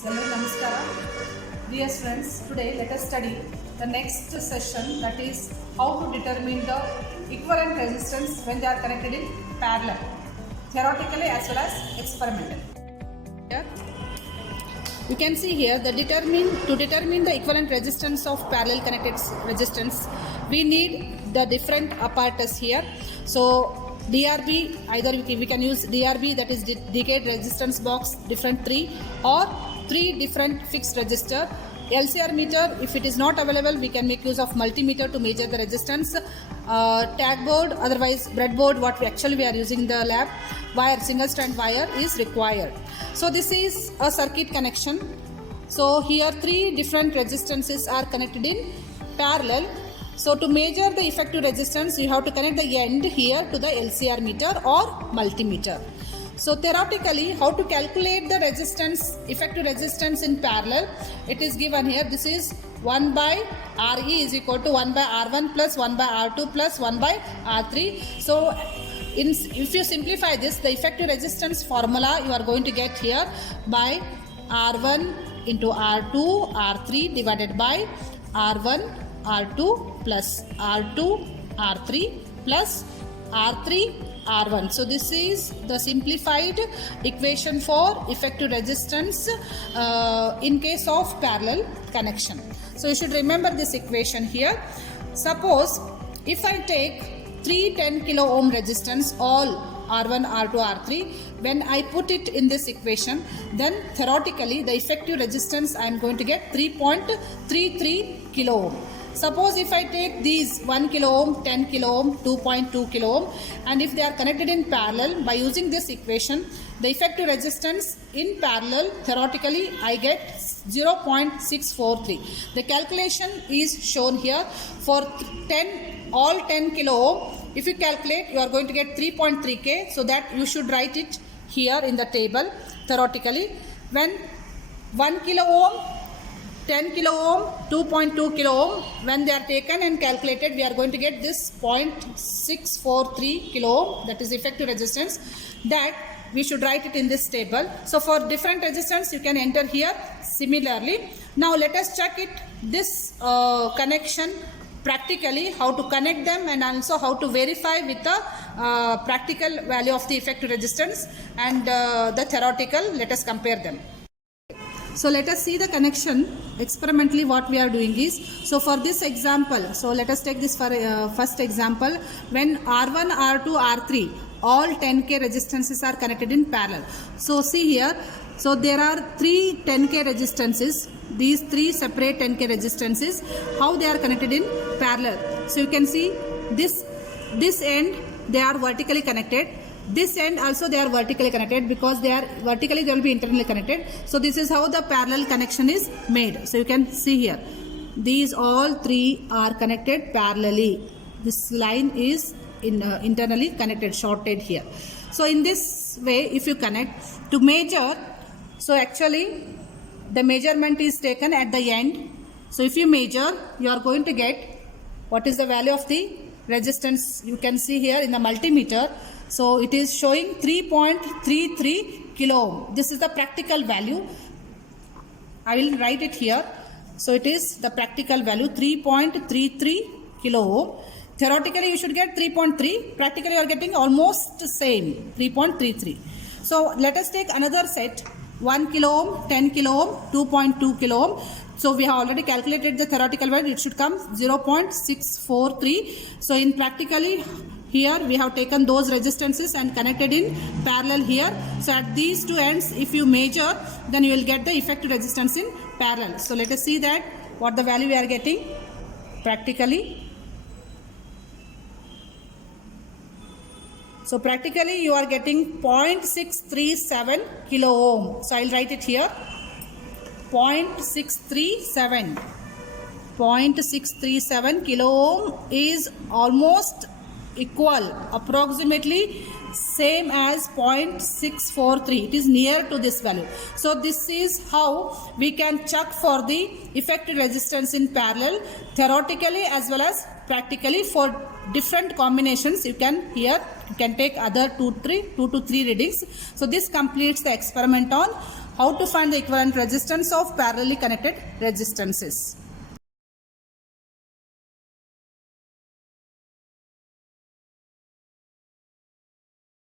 Hello, Namaskara. Dear friends, today let us study the next session, that is how to determine the equivalent resistance when they are connected in parallel, theoretically as well as experimentally. Here you can see here to determine the equivalent resistance of parallel connected resistance, we need the different apparatus here. So DRB, either we can use DRB, that is decayed resistance box, different 3, or 3 different fixed resistor. LCR meter, if it is not available, we can make use of multimeter to measure the resistance. Tag board, otherwise breadboard, what we are using in the lab. Wire, single strand wire is required. So this is a circuit connection. So here 3 different resistances are connected in parallel. So to measure the effective resistance, you have to connect the end here to the LCR meter or multimeter. So theoretically, how to calculate the resistance, effective resistance in parallel, it is given here. This is 1 by RE is equal to 1 by R1 plus 1 by R2 plus 1 by R3. So if you simplify this, the effective resistance formula you are going to get here by R1 into R2 R3 divided by R1 R2 plus R2 R3 plus R3 R1. So this is the simplified equation for effective resistance in case of parallel connection. So you should remember this equation here. Suppose if I take 3 10 kilo ohm resistance, all R1, R2, R3, when I put it in this equation, then theoretically the effective resistance I am going to get 3.33 kilo ohm. Suppose if I take these 1 kilo ohm, 10 kilo ohm, 2.2 kilo ohm, and if they are connected in parallel by using this equation, the effective resistance in parallel, theoretically I get 0.643. The calculation is shown here for all 10 kilo ohm. If you calculate, you are going to get 3.3K, so that you should write it here in the table theoretically. When 1 kilo ohm, 10 kilo ohm, 2.2 kilo ohm, when they are taken and calculated, we are going to get this 0.643 kilo ohm, that is effective resistance, that we should write it in this table. So for different resistance, you can enter here similarly. Now let us check it, this connection practically, how to connect them and also how to verify with the practical value of the effective resistance and the theoretical. Let us compare them. So let us see the connection experimentally. What we are doing is, so for this example, so let us take this for first example, when R1, R2, R3, all 10K resistances are connected in parallel. So see here, so there are 3 10K resistances, these 3 separate 10K resistances, how they are connected in parallel. So you can see this end, they are vertically connected. This end also they are vertically connected, because they are vertically, they will be internally connected. So this is how the parallel connection is made. So you can see here, these all 3 are connected parallelly. This line is internally connected, shorted here. So in this way, if you connect to measure, so actually the measurement is taken at the end. So if you measure, you are going to get what is the value of the resistance. You can see here in the multimeter. So it is showing 3.33 kilo ohm. This is the practical value. I will write it here. So it is the practical value 3.33 kilo ohm. Theoretically you should get 3.3. Practically you are getting almost the same, 3.33. So let us take another set, 1 kilo ohm, 10 kilo ohm, 2.2 kilo ohm. So we have already calculated the theoretical value. It should come 0.643. So in practically, here we have taken those resistances and connected in parallel here. So at these 2 ends, if you measure, then you will get the effective resistance in parallel. So let us see that what the value we are getting practically. So practically you are getting 0.637 kilo ohm. So I will write it here, 0.637. 0.637 kilo ohm is almost equal, approximately same as 0.643. It is near to this value. So this is how we can check for the effective resistance in parallel, theoretically as well as practically. For different combinations, you can take other 2 to 3 readings. So this completes the experiment on how to find the equivalent resistance of parallelly connected resistances.